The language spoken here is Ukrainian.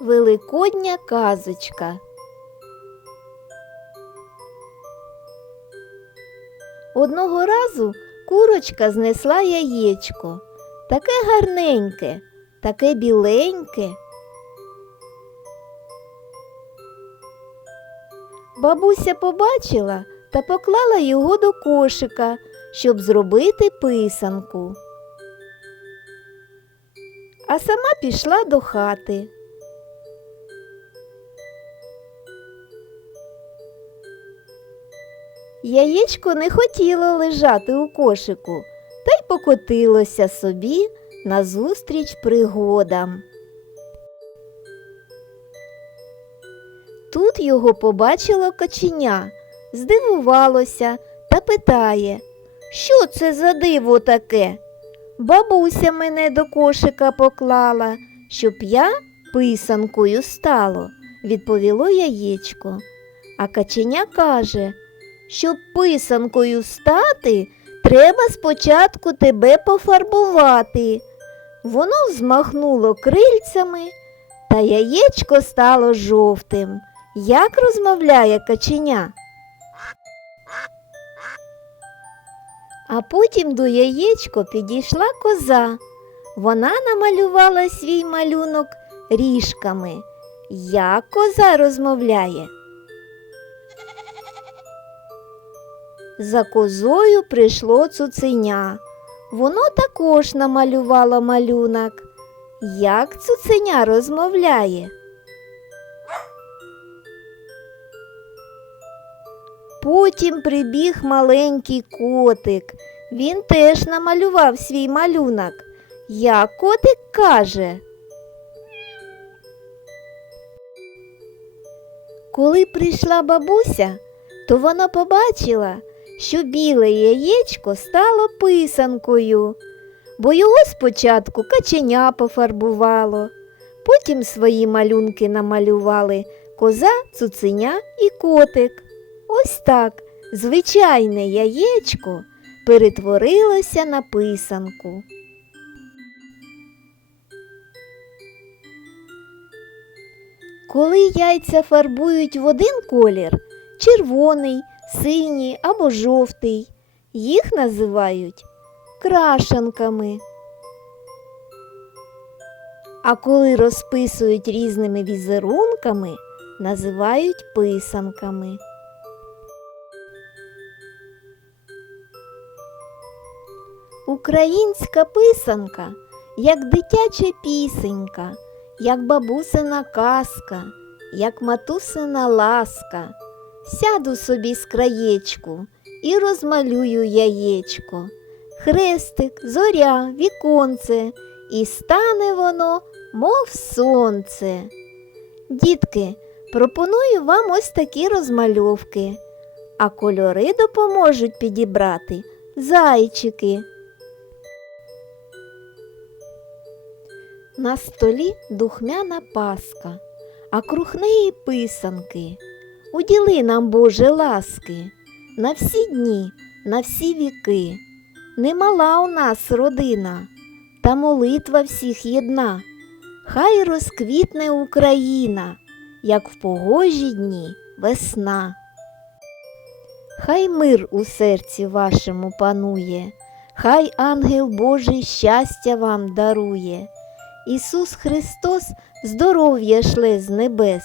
Великодня казочка. Одного разу курочка знесла яєчко. Таке гарненьке, таке біленьке. Бабуся побачила та поклала його до кошика, щоб зробити писанку. А сама пішла до хати. Яєчко не хотіло лежати у кошику та й покотилося собі назустріч пригодам. Тут його побачило каченя, здивувалося та питає, що це за диво таке? Бабуся мене до кошика поклала, щоб я писанкою стало, відповіло яєчко. А каченя каже, щоб писанкою стати, треба спочатку тебе пофарбувати. Воно взмахнуло крильцями, та яєчко стало жовтим. Як розмовляє каченя? А потім до яєчко підійшла коза. Вона намалювала свій малюнок ріжками. Як коза розмовляє? За козою прийшло цуценя. Воно також намалювало малюнок. Як цуценя розмовляє? Потім прибіг маленький котик. Він теж намалював свій малюнок. Як котик каже. Коли прийшла бабуся, то вона побачила, що біле яєчко стало писанкою, бо його спочатку каченя пофарбувало, потім свої малюнки намалювали коза, цуценя і котик. Ось так звичайне яєчко перетворилося на писанку. Коли яйця фарбують в один колір червоний, синій або жовтий, їх називають крашанками. А коли розписують різними візерунками, називають писанками. Українська писанка, як дитяча пісенька, як бабусина казка, як матусина ласка. Сяду собі з краєчку і розмалюю яєчко, хрестик, зоря, віконце, і стане воно, мов сонце. Дітки, пропоную вам ось такі розмальовки, а кольори допоможуть підібрати зайчики. На столі духмяна паска, а круг неї писанки. Уділи нам, Боже, ласки, на всі дні, на всі віки. Немала у нас родина, та молитва всіх єдна. Хай розквітне Україна, як в погожі дні весна. Хай мир у серці вашому панує, хай ангел Божий щастя вам дарує. Ісус Христос здоров'я шле з небес.